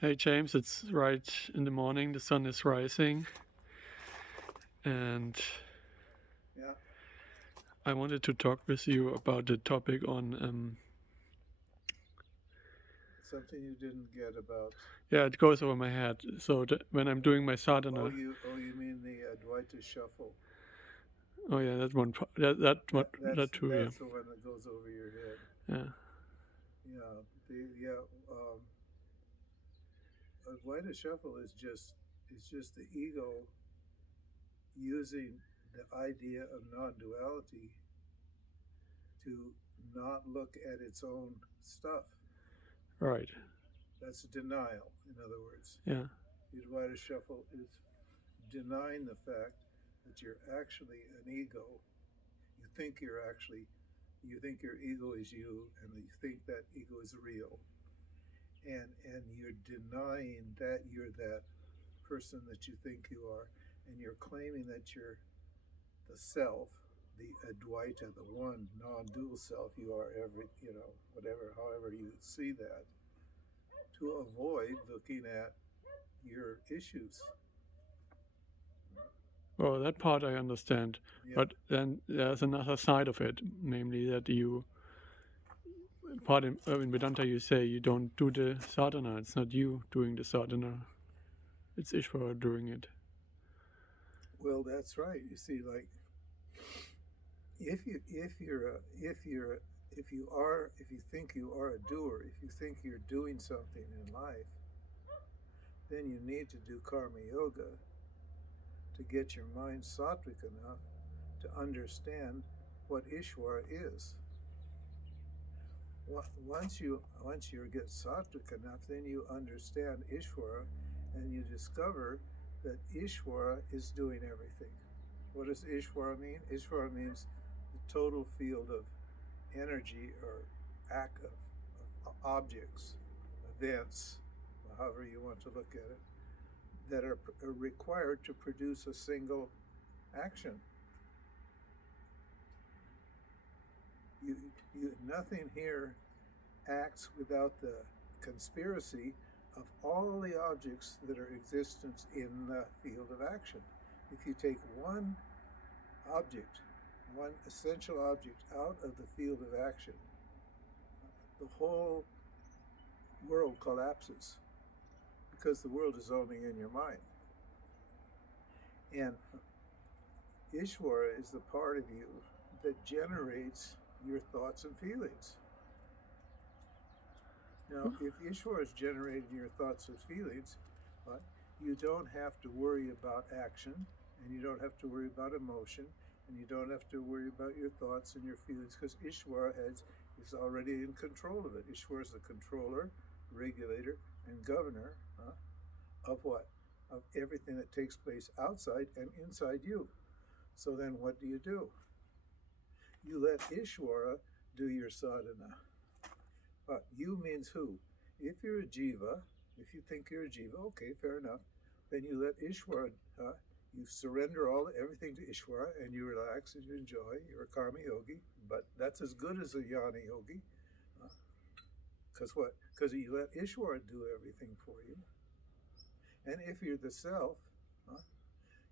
Hey James, it's right in the morning, the sun is rising, and Yeah. I wanted to talk with you about the topic on, Something you didn't get about. yeah, it goes over my head. So when I'm doing my Oh, sadhana, you mean the Advaita Shuffle? oh yeah, that one, that too, yeah, That's the one that goes over your head. yeah, Yeah. Advaita Shuffle is just the ego using the idea of non-duality to not look at its own stuff. right, That's denial, in other words. yeah, The Advaita Shuffle is denying the fact that you're actually an ego. You think you're actually, you think your ego is you, and you think that ego is real, and you're denying that you're that person that you think you are, and you're claiming that you're the self, the Advaita, the one non-dual self. You are every, whatever, however you see that, to avoid looking at your issues. well, that part I understand, Yeah. but then there's another side of it, namely that part in Vedanta you say you don't do the sadhana, it's not you doing the sadhana, it's Ishwara doing it. Well, that's right. You see, like if you think you are a doer, if you think you're doing something in life, then you need to do karma yoga to get your mind sattvic enough to understand what Ishwara is. Once you get sattvic enough, then you understand Ishwara, and you discover that Ishwara is doing everything. What does Ishwara mean? Ishwara means the total field of energy or act of objects, events, however you want to look at it, that are required to produce a single action. Nothing here acts without the conspiracy of all the objects that are existence in the field of action. If you take one object, one essential object out of the field of action, the whole world collapses, because the world is only in your mind. And Ishwara is the part of you that generates your thoughts and feelings. Now, if Ishwara is generating your thoughts and feelings, you don't have to worry about action, and you don't have to worry about emotion, and you don't have to worry about your thoughts and your feelings, because Ishwara is already in control of it. Ishwara is the controller, regulator, and governor of what? Of everything that takes place outside and inside you. So then what do? You let Ishwara do your sadhana. You means who? If you're a jiva, if you think you're a jiva, okay, fair enough. Then you let Ishwara, you surrender everything to Ishwara, and you relax and you enjoy. You're a karma yogi, but that's as good as a jnana yogi. Because what? Because you let Ishwara do everything for you. And if you're the self,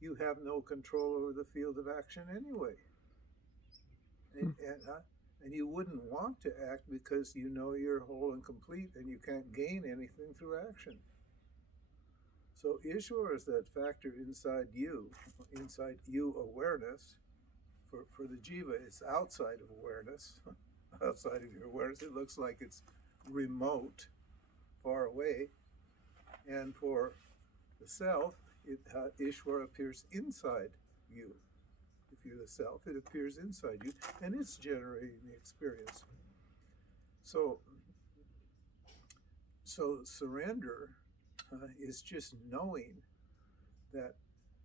you have no control over the field of action anyway. And you wouldn't want to act because you know you're whole and complete and you can't gain anything through action. So Ishwara is that factor inside you awareness. For the jiva, it's outside of awareness. Outside of your awareness, it looks like it's remote, far away. And for the self, Ishwara appears inside you. If you're the self, it appears inside you, and it's generating the experience. So surrender is just knowing that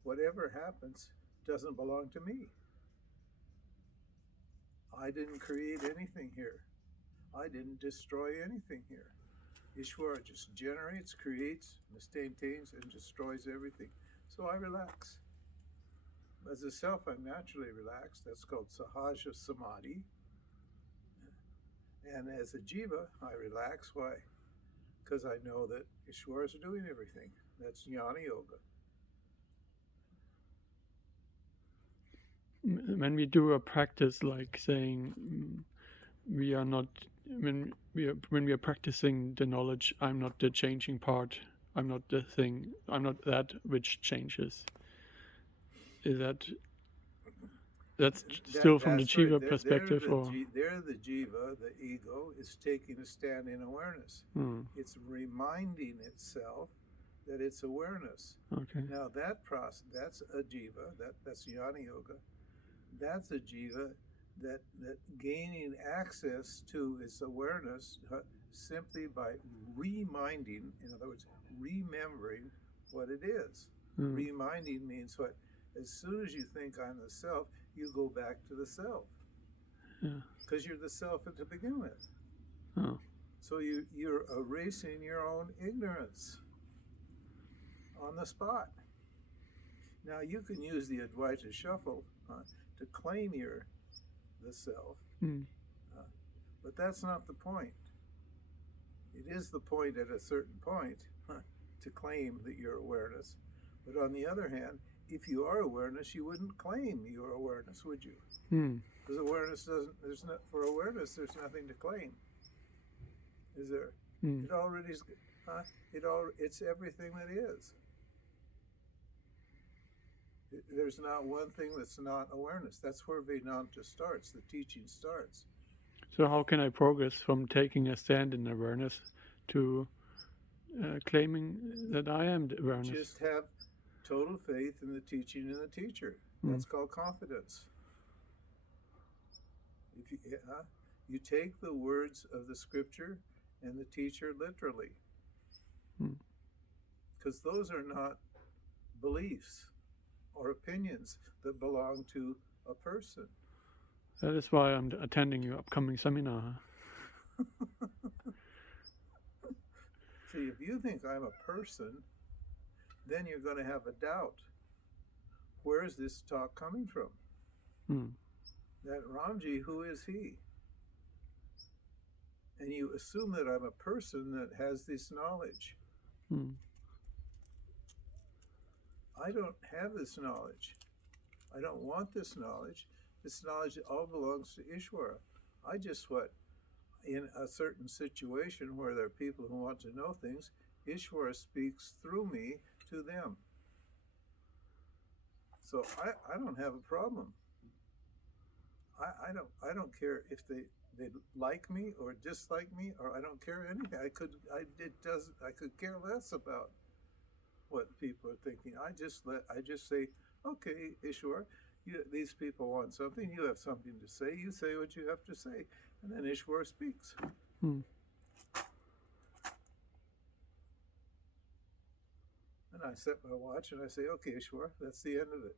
whatever happens doesn't belong to me. I didn't create anything here. I didn't destroy anything here. Ishwara just generates, creates, maintains, and destroys everything. So I relax. As a self, I'm naturally relaxed. That's called sahaja samadhi. And as a jiva, I relax. Why? because I know that Ishwara is doing everything. That's Jnana Yoga. When we do a practice like saying we are not, when we are practicing the knowledge, I'm not the changing part, I'm not the thing, I'm not that which changes. Is that's still from the Jiva perspective, or there the Jiva, the ego, is taking a stand in awareness. It's reminding itself that it's awareness. Okay. Now that process, that's a Jiva, that's Jnana Yoga. That's a Jiva that gaining access to its awareness simply by reminding, in other words, remembering what it is. Reminding means what? As soon as you think I'm the self, you go back to the self. Because you're the self to begin with. So you're erasing your own ignorance on the spot. Now you can use the Advaita Shuffle to claim you're the self, but that's not the point. It is the point at a certain point to claim that you're awareness. But on the other hand, if you are awareness, you wouldn't claim your awareness, would you? Because awareness doesn't. For awareness, there's nothing to claim. Is there? It already is. It's everything that is. There's not one thing that's not awareness. That's where Vedanta starts. The teaching starts. So how can I progress from taking a stand in awareness to claiming that I am the awareness? Just have total faith in the teaching and the teacher. That's called confidence. If you take the words of the scripture and the teacher literally, because those are not beliefs or opinions that belong to a person. That is why I'm attending your upcoming seminar. See, if you think I'm a person, then you're going to have a doubt. Where is this talk coming from? That Ramji, who is he? And you assume that I'm a person that has this knowledge. I don't have this knowledge. I don't want this knowledge. This knowledge all belongs to Ishwara. I just in a certain situation where there are people who want to know things, Ishwara speaks through me to them. So I don't have a problem. I don't care if they like me or dislike me, or I don't care anything. I could care less about what people are thinking. I just say, okay, Ishwara, these people want something. You have something to say. You say what you have to say, and then Ishwara speaks. And I set my watch and I say, okay, Ishwara, that's the end of it.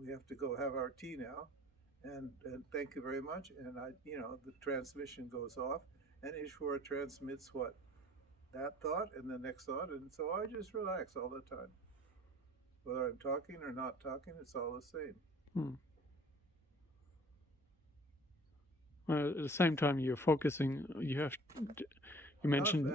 We have to go have our tea now, and thank you very much. And the transmission goes off, and Ishwara transmits what? That thought and the next thought, and so I just relax all the time. Whether I'm talking or not talking, it's all the same. Well, at the same time, you're focusing. You mentioned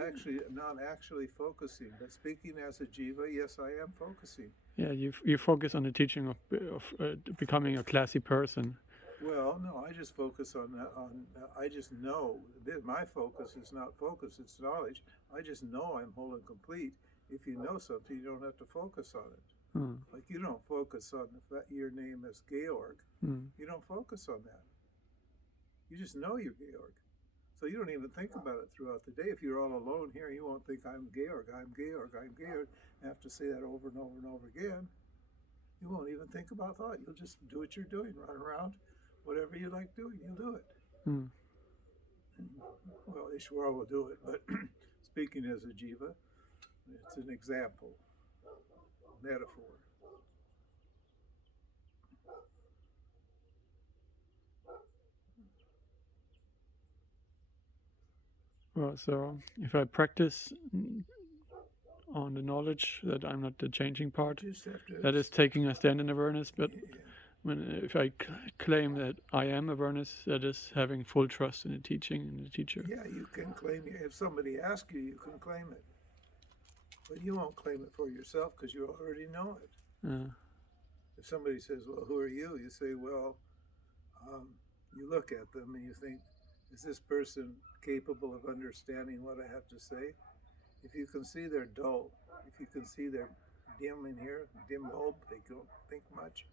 not actually focusing, but speaking as a jiva. Yes, I am focusing. Yeah, you focus on the teaching of becoming a classy person. Well, no, I just focus on I just know that my focus is not focus; it's knowledge. I just know I'm whole and complete. If you know something, you don't have to focus on it. Like you don't focus on your name is Georg. You don't focus on that. You just know you're Georg. So you don't even think about it throughout the day. If you're all alone here, you won't think I'm Georg, I'm Georg, I'm Georg. I have to say that over and over and over again. You won't even think about thought. You'll just do what you're doing, run around. Whatever you like doing, you'll do it. Well, Ishwara will do it, but speaking as a jiva, it's an example, metaphor. Well, so if I practice on the knowledge that I'm not the changing part, that is taking a stand in awareness, but if I claim that I am awareness, that is having full trust in the teaching and the teacher. Yeah, you can claim it. If somebody asks you, you can claim it. But you won't claim it for yourself because you already know it. If somebody says, well, who are you? You say, well, you look at them and you think, is this person capable of understanding what I have to say? If you can see they're dull, if you can see they're dim in here, dim-bulb, they don't think much,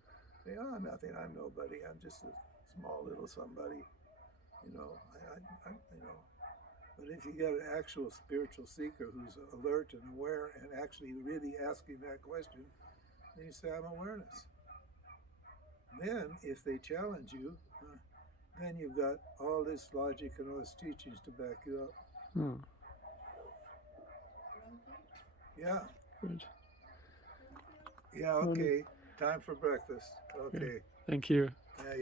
say, oh, nothing, I'm nobody, I'm just a small little somebody, you know. But if you got an actual spiritual seeker who's alert and aware and actually really asking that question, then you say, I'm awareness. Then, if they challenge you, then you've got all this logic and all this teachings to back you up. Yeah. Good. Yeah, okay. Time for breakfast. Okay. Thank you. Yeah,